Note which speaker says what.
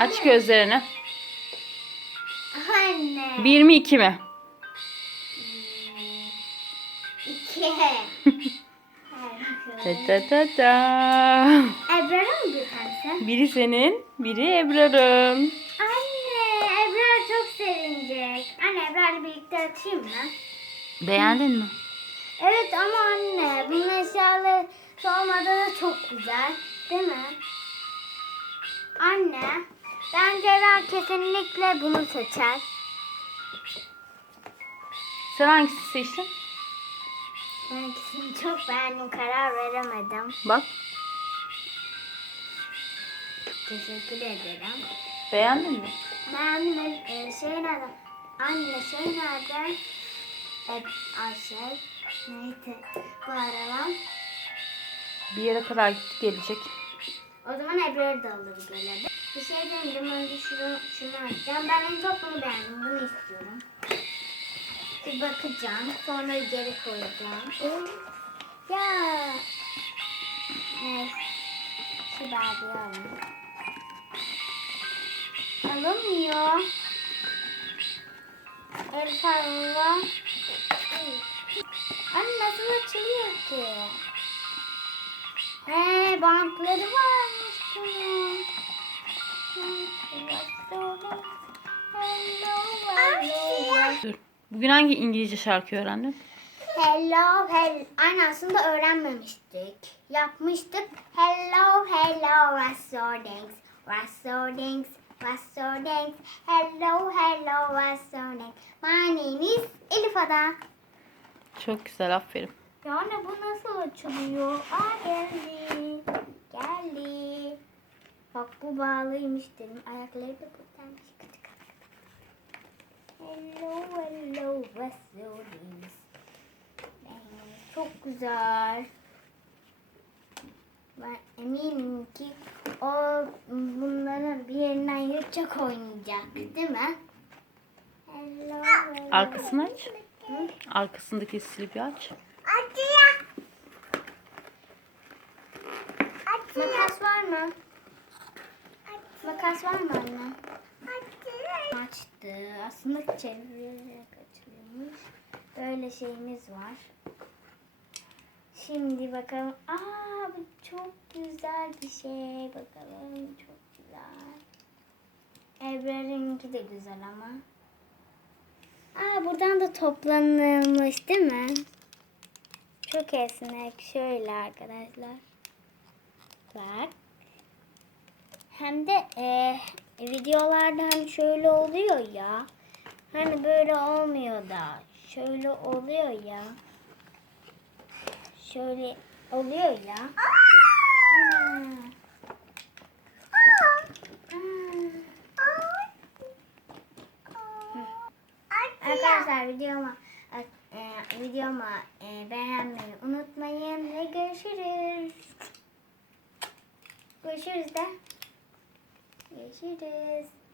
Speaker 1: Aç gözlerini.
Speaker 2: Anne.
Speaker 1: Bir mi iki mi?
Speaker 2: İki.
Speaker 1: Ta ta ta ta.
Speaker 2: Ebrar'a mı bir tanesi?
Speaker 1: Biri senin, biri Ebrar'ın.
Speaker 2: Anne, Ebrar çok sevinecek. Anne, Ebrar'la birlikte açayım mı?
Speaker 1: Beğendin mi?
Speaker 2: Evet ama anne, bunun eşyaları olmadan da çok güzel. Değil mi? Anne, bence Ebrar kesinlikle bunu seçer.
Speaker 1: Sen hangisini seçtin?
Speaker 2: Ben ikisini çok beğendim, karar veremedim.
Speaker 1: Bak.
Speaker 2: Teşekkür ederim.
Speaker 1: Beğendin mi?
Speaker 2: Ben de e, şey nerede? Anne şey nerede? E, ay şey neydi bu araba?
Speaker 1: Bir yere kadar gitti gelecek.
Speaker 2: O zaman Ebrar'ı da alır gelir. Bir şey denedim önce şunu, şunu açacağım. Ben en çok bunu beğendim. Bunu istiyorum. Bir bakacağım. Sonra geri koyacağım. Ya. Evet. Şu Barbie'yi alayım. Alamıyor. Elif Allah. Anne nasıl açılıyor ki? He bantları bunun.
Speaker 1: Dur. Bugün hangi İngilizce şarkı öğrendin?
Speaker 2: Hello, hello. Aynı aslında öğrenmemiştik. Yapmıştık. Hello, hello, what's your thanks? What's your thanks? What's your thanks? Hello, hello, what's your name? My name is Elif Ada.
Speaker 1: Çok güzel aferin.
Speaker 2: Yani bu nasıl açılıyor? Aa geldi. Geldi. Bak bu bağlıymış dedim. Ayakları da kıt. Hello hello name? Çok güzel. Ben eminim ki o bunların bir yerinden yırtacak oynayacak değil mi? Hello, hello.
Speaker 1: Arkasını aç.
Speaker 2: Hı?
Speaker 1: Arkasındaki silipi aç.
Speaker 2: Acıyor. Makas var mı? Makas var mı anne? Açtı. Aslında çevirerek açılıyormuş. Böyle şeyimiz var. Şimdi bakalım. Aa bu çok güzel bir şey. Bakalım çok güzel. Ebrar'ınki de güzel ama. Aa buradan da toplanılmış değil mi? Çok esnek. Şöyle arkadaşlar. Bak. Hem de e, videolarda hani şöyle oluyor ya. Hani böyle olmuyor da. Şöyle oluyor ya. Şöyle oluyor ya. Hmm. Hmm. Arkadaşlar videoma e, videoma e, beğenmeyi unutmayın ve görüşürüz. Görüşürüz de. 嬉しいです。